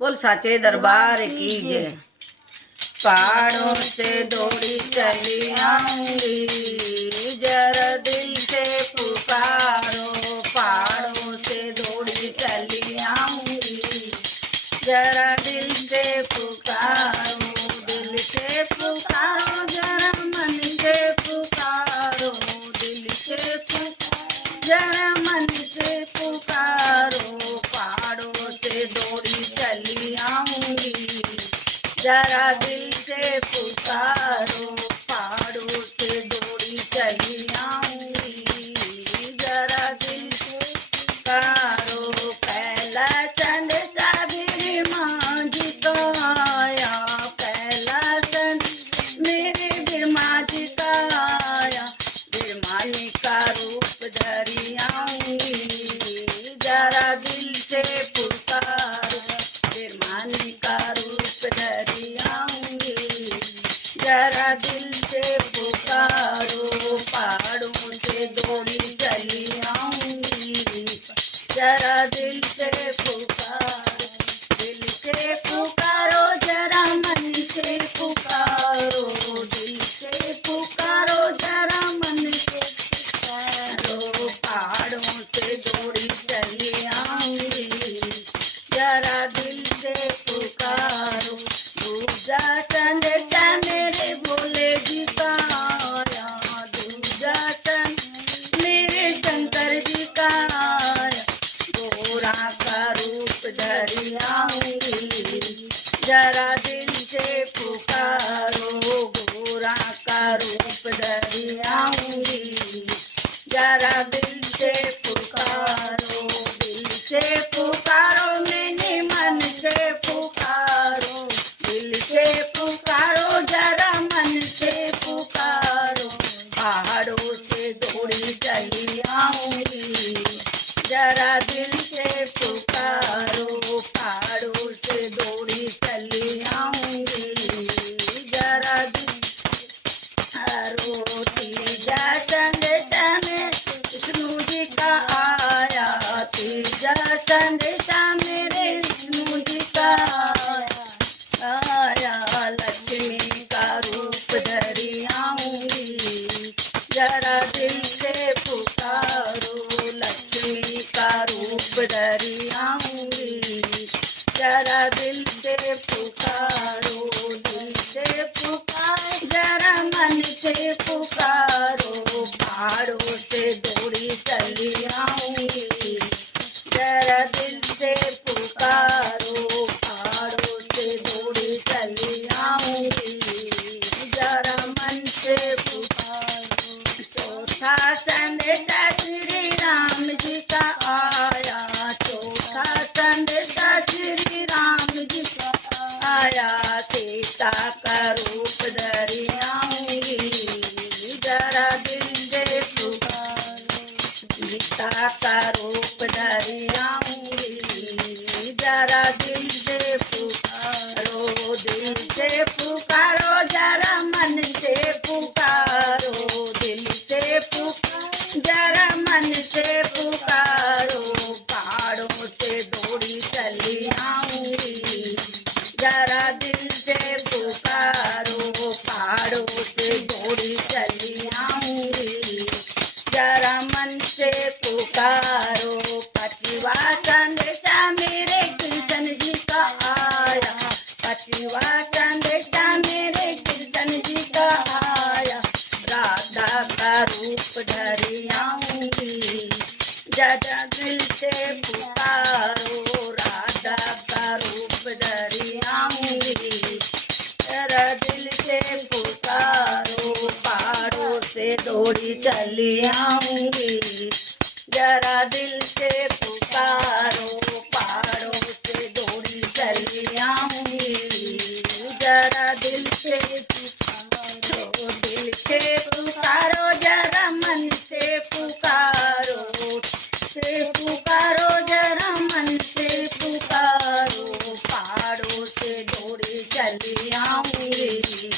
बोल साचे दरबार की जय। पहाड़ों से दौड़ी चली आऊंगी, जरा दिल से पुकारो। पहाड़ों से दौड़ी चली आऊंगी, जरा दिल से पुकारो। दिल से पुकारो, जरा मन से पुकारो। दिल से पुकारो, जरा मन से पुकारो। पहाड़ों से दौड़ी चली आऊंगी, जरा दिल से पुकारो। पहाड़ों से दौड़ी चली आऊंगी, जरा दिल से पुकारो। पहला चंद साबिर मांझी तो आया, पहला चंद मेरे बिरमाजी का आया। बिरमानी का रूप धरी आऊंगी, जरा दिल से पुकारो। बिरमानी का रूप धरी आऊंगी, जरा दिल से पुकारो। पहाड़ों से दौड़ी चली आऊंगी, जरा दिल से पुकारो। दिल से पुकारो, जरा मन से पुकारो। दिल से पुकारो, जरा मन से पुकारो। पहाड़ों से दौड़ी चली आऊंगी, जरा दिल से पुकारो। दूजा चंद मेरे भोले जी का आया, दूजा चंद मेरे शंकर जी का आया। गोरा का रूप धरी आऊंगी, जरा दिल से पुकारो। गोरा का रूप धरी आऊंगी, जरा दिल से पुकारो। दिल से पुकारो, मैंने मन से पुकारो। दिल से पुकारो, जरा मन से पुकारो। पहाड़ों से दौड़ी चली आऊंगी, जरा दिल से पुकारो। पहाड़ों से दौड़ी चली आऊंगी, जरा दिल पुकारो। तीजा संदेशा में विष्णु जी का आया, तीजा संदेशा मेरे विष्णु जी का आया। लक्ष्मी का रूप धरी आऊंगी, जरा दिल से पुकारो। लक्ष्मी का रूप धरी आऊंगी, जरा दिल से पुकारो। दिल से पुकारो, जरा मन से पुकारो। पहाड़ों से दौड़ी चली आऊंगी, जरा दिल से पुकारो। पहाड़ों से दौड़ी चली आऊंगी, जरा मन से पुकारो। चौथा संदेशा श्री राम जी का आया, चौथा संदेशा श्री राम जी का आया। सीता का रूप धरी आऊंगी, जरा दिल से पुकारो। सीता का रूप धरी आऊंगी, जरा दिल से पुकारो। दिल से पुकारो, जरा मन से पुकारो। दिल से पुकारो, जरा मन से पुकारो। पहाड़ों से दौड़ी चली आऊंगी, जरा दिल से पुकारो। पहाड़ों से दौड़ी चली आऊंगी, जरा मन से पुकारो। पचवा संदेशा मेरे कृष्ण जी का आया, पचवा संदेशा मेरे कृष्ण जी का आया। राधा का रूप धरी आऊंगी, जरा दिल से पुकारो। राधा का रूप धरी आऊंगी, जरा दिल से पुकारो। पहाड़ों से दौड़ी चली आऊंगी, जरा दिल से पुकारो। पहाड़ों से दौड़ी चली आऊंगी, जरा दिल से पुकारो। दिल से पुकारो, जरा मन से पुकारो। से पुकारो, जरा मन से पुकारो। पहाड़ों से दौड़ी चली आऊंगी,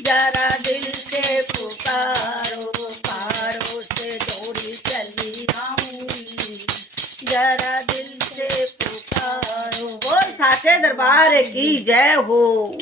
जरा दिल से पुकारो। पहाड़ों से दौड़ी चली आऊंगी, जरा दिल से पुकारो। बोल साचे सच्चे दरबार की जय हो।